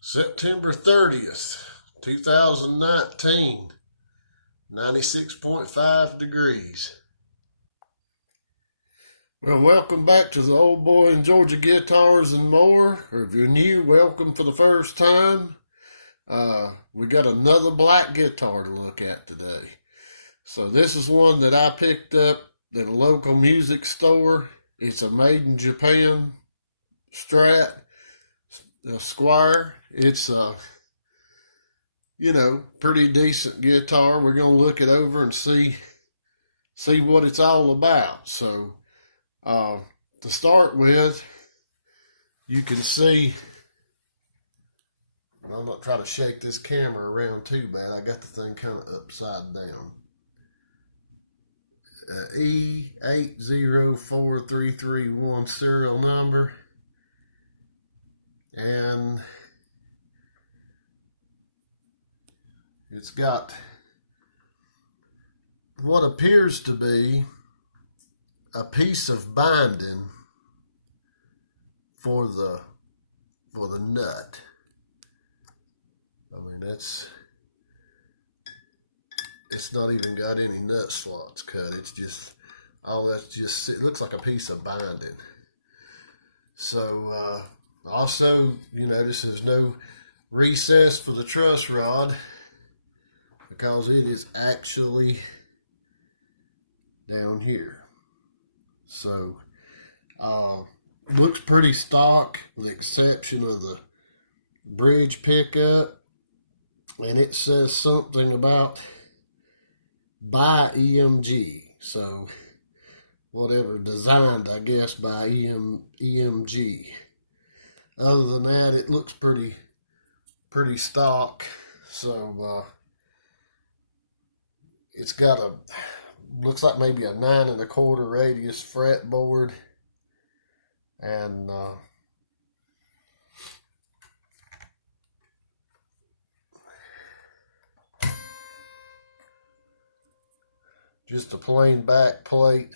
September 30th, 2019, 96.5 degrees. Well, welcome back to the Old Boy and Georgia Guitars and More. Or if you're new, welcome for the first time. We got another black guitar to look at today. So this is one that I picked up at a local music store. It's a made in Japan Strat, a Squier. It's a, pretty decent guitar. We're going to look it over and see what it's all about. So, to start with, you can see, I'm not trying to shake this camera around too bad. I got the thing kind of upside down. E804331 serial number. And it's got what appears to be a piece of binding for the nut. I mean, it's not even got any nut slots cut. It's just, it looks like a piece of binding. So, also, you notice there's no recess for the truss rod because it is actually down here. So, looks pretty stock with the exception of the bridge pickup. And it says something about by EMG. So, whatever, designed, I guess, by EMG. Other than that, it looks pretty stock. So, it's got looks like maybe a 9 1/4 radius fretboard. And, just a plain back plate.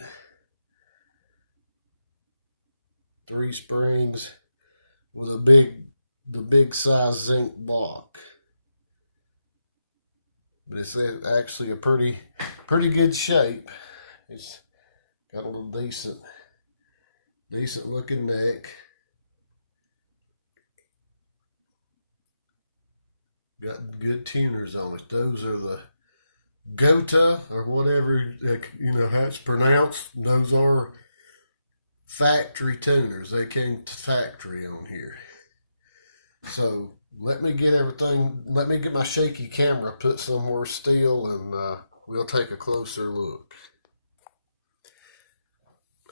3 springs with the big size zinc block. But it's actually a pretty good shape. It's got a little decent looking neck. Got good tuners on it. Those are the Gota or whatever, how it's pronounced. Those are factory tuners. They came to factory on here. So let me get my shaky camera put somewhere still, and we'll take a closer look.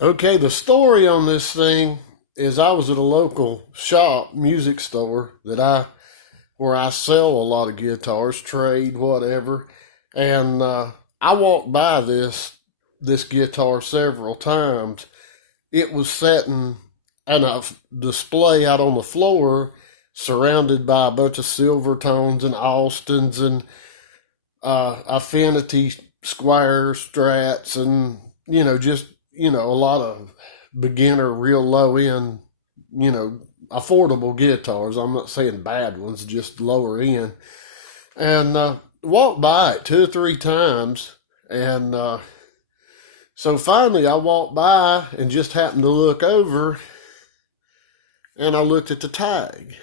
Okay, the story on this thing is I was at a local shop, music store, where I sell a lot of guitars, trade, whatever. And I walked by this guitar several times. It was sitting in a display out on the floor, surrounded by a bunch of Silvertones and Austins and Affinity Squier Strats and, a lot of beginner, real low end, affordable guitars. I'm not saying bad ones, just lower end. And walked by it 2 or 3 times. And so finally I walked by and just happened to look over, and I looked at the tag.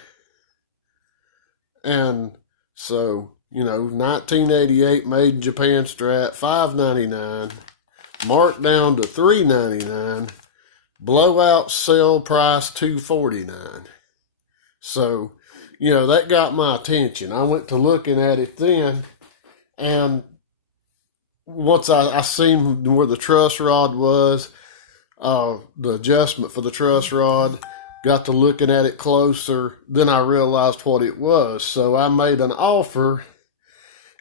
And so, 1988 made in Japan Strat, $5.99, marked down to $3.99, blowout sale price $2.49. So, that got my attention. I went to looking at it then, and once I seen where the truss rod was, the adjustment for the truss rod, got to looking at it closer, then I realized what it was. So I made an offer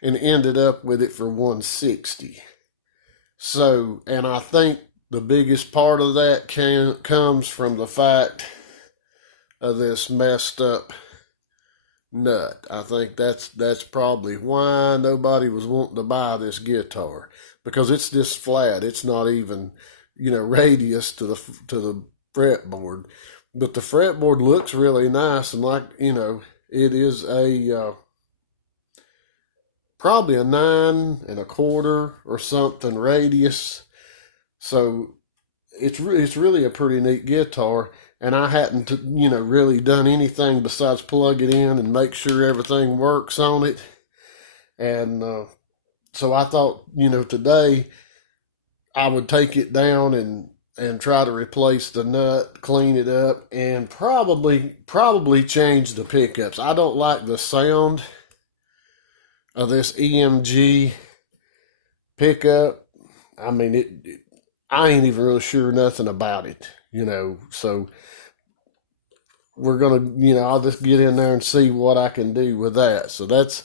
and ended up with it for $160. So, and I think the biggest part of that comes from the fact of this messed up nut. I think that's probably why nobody was wanting to buy this guitar, because it's this flat. It's not even, radius to the fretboard. But the fretboard looks really nice, and It is a probably a 9 1/4 or something radius. So it's really a pretty neat guitar. And I hadn't, really done anything besides plug it in and make sure everything works on it. And so I thought, today I would take it down and try to replace the nut, clean it up, and probably change the pickups. I don't like the sound of this EMG pickup. I mean, I ain't even really sure nothing about it, so we're gonna, I'll just get in there and see what I can do with that. So that's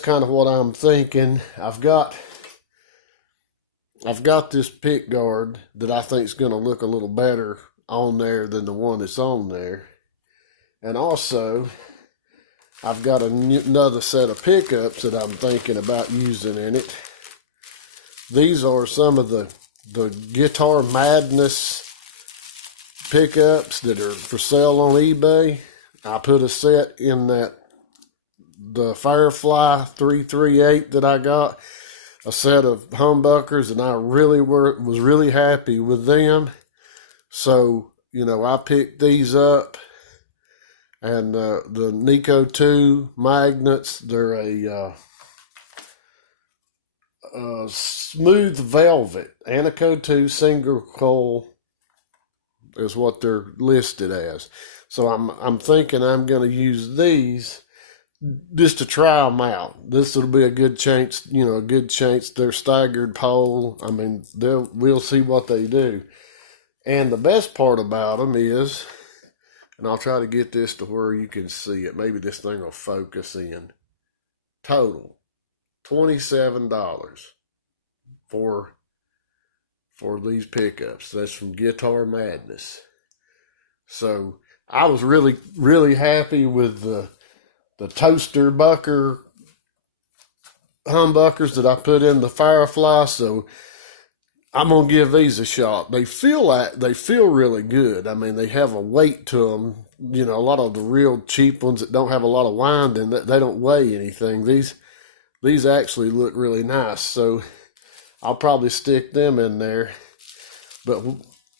kind of what I'm thinking. I've got this pick guard that I think is going to look a little better on there than the one that's on there. And also, I've got another set of pickups that I'm thinking about using in it. These are some of the Guitar Madness pickups that are for sale on eBay. I put a set in the Firefly 338 that I got, a set of humbuckers, and I was really happy with them. So, I picked these up, and the Nico 2 magnets, they're a smooth velvet. Anico 2 single coil is what they're listed as. So I'm thinking I'm going to use these just to try them out. This will be a good chance, They're staggered pole. I mean, we'll see what they do. And the best part about them is, and I'll try to get this to where you can see it. Maybe this thing will focus in. Total, $27 for these pickups. That's from Guitar Madness. So I was really, really happy with the toaster bucker humbuckers that I put in the Firefly, so I'm gonna give these a shot. They feel really good. I mean, they have a weight to them. A lot of the real cheap ones that don't have a lot of winding, they don't weigh anything. These actually look really nice, so I'll probably stick them in there. But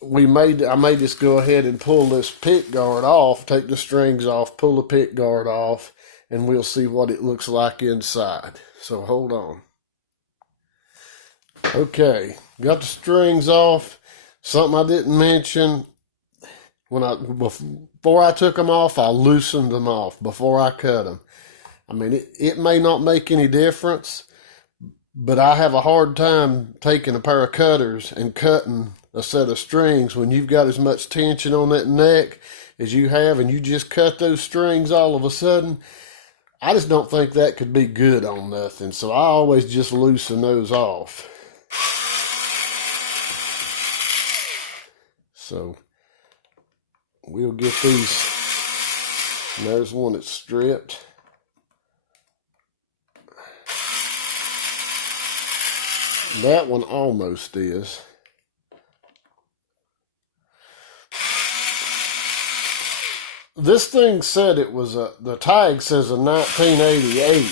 I may just go ahead and pull this pick guard off, take the strings off, pull the pick guard off, and we'll see what it looks like inside. So hold on. Okay, got the strings off. Something I didn't mention, before I took them off, I loosened them off before I cut them. I mean, it may not make any difference, but I have a hard time taking a pair of cutters and cutting a set of strings when you've got as much tension on that neck as you have, and you just cut those strings all of a sudden. I just don't think that could be good on nothing, so I always just loosen those off. So we'll get these. And there's one that's stripped. That one almost is. This thing said it was the tag says a 1988,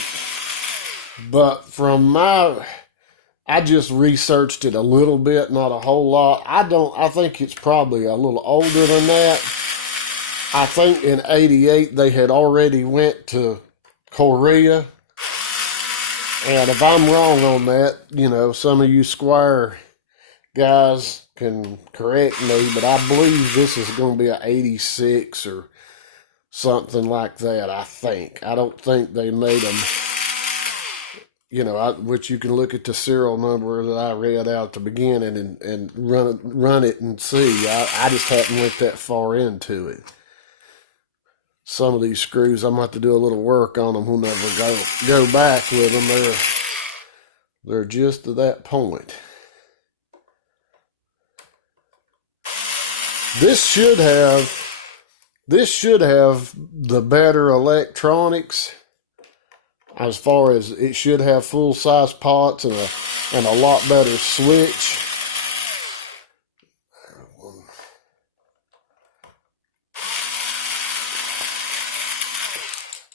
but I just researched it a little bit, not a whole lot. I think it's probably a little older than that. I think in 88 they had already went to Korea. And if I'm wrong on that, some of you Squier guys can correct me, but I believe this is going to be an 86 or something like that, I think. I don't think they made them, which you can look at the serial number that I read out at the beginning and run it and see. I just hadn't went that far into it. Some of these screws, I'm going to have to do a little work on them when I go back with them. They're just to that point. This should have the better electronics, as far as it should have full-size pots and a lot better switch.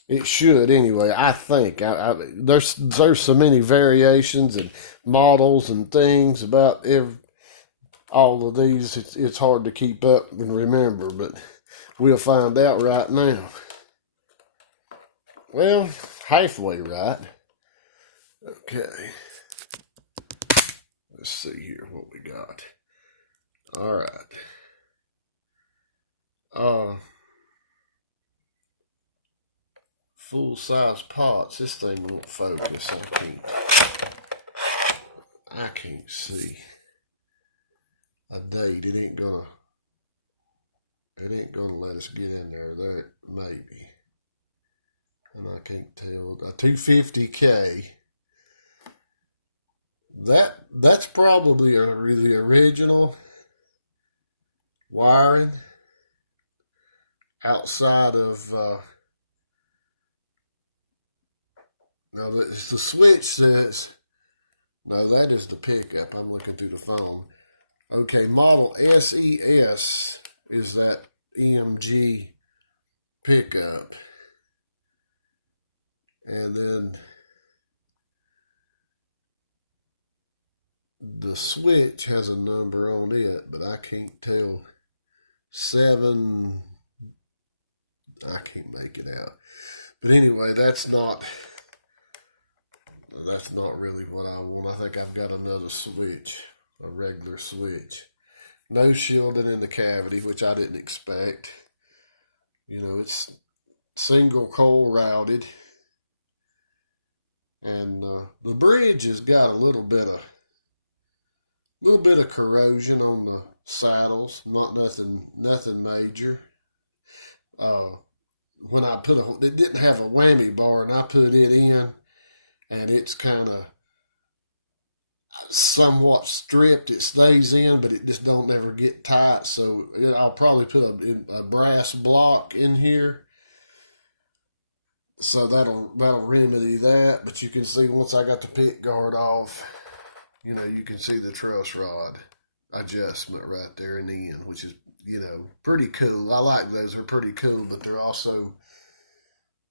It should anyway. I think there's so many variations and models and things about all of these. It's hard to keep up and remember, but we'll find out right now. Well, halfway right. Okay. Let's see here what we got. All right. Full-size pots. This thing won't focus. I can't see a date. It ain't gonna let us get in there. There, maybe. And I can't tell. A 250K. That's probably the original wiring outside of now the switch says no, that is the pickup. I'm looking through the phone. Okay, model SES is that MIJ pickup, and then the switch has a number on it, but I can't tell. 7. I can't make it out. But anyway, that's not really what I want. I think I've got another switch, a regular switch. No shielding in the cavity, which I didn't expect. You know, it's single coil routed. And the bridge has got a little bit of corrosion on the saddles, nothing major. When I it didn't have a whammy bar, and I put it in, and it's kind of somewhat stripped. It stays in, but it just don't ever get tight. So I'll probably put a brass block in here. So that'll remedy that. But you can see once I got the pick guard off, you know, you can see the truss rod adjustment right there in the end, which is, you know, pretty cool. I like those. They're pretty cool, but they're also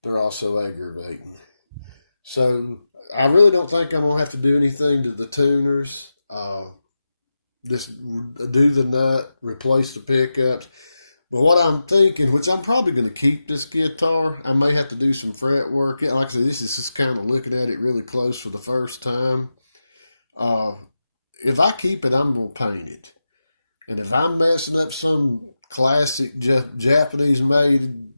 aggravating. So I really don't think I'm going to have to do anything to the tuners. Just do the nut, replace the pickups. But what I'm thinking, which I'm probably going to keep this guitar, I may have to do some fret work. Like I said, this is just kind of looking at it really close for the first time. If I keep it, I'm going to paint it. And if I'm messing up some classic Japanese-made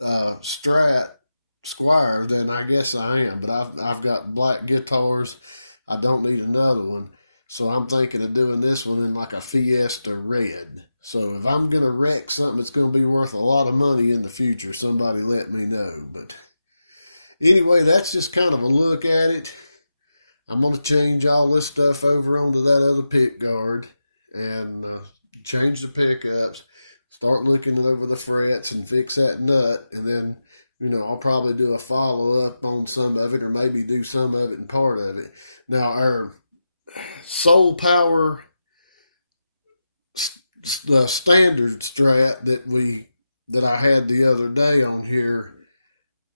Strat Squier, then I guess I am. But I've got black guitars. I don't need another one. So I'm thinking of doing this one in like a Fiesta red. So if I'm going to wreck something that's going to be worth a lot of money in the future, somebody let me know. But anyway, that's just kind of a look at it. I'm going to change all this stuff over onto that other pick guard and change the pickups, start looking over the frets and fix that nut. And then, you know, I'll probably do a follow-up on some of it, or maybe do some of it and part of it. Now, our Soul Power the standard Strat that I had the other day on here,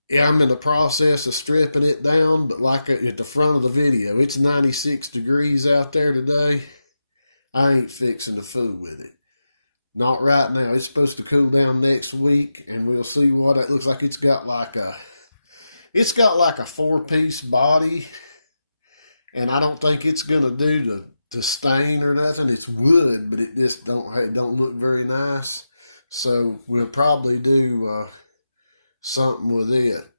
yeah, I'm in the process of stripping it down, but like at the front of the video, it's 96 degrees out there today. I ain't fixing to fool with it. Not right now. It's supposed to cool down next week, and we'll see what it looks like. It's got like a 4-piece body, and I don't think it's gonna do to stain or nothing. It's wood, but it just don't look very nice. So we'll probably do something with it.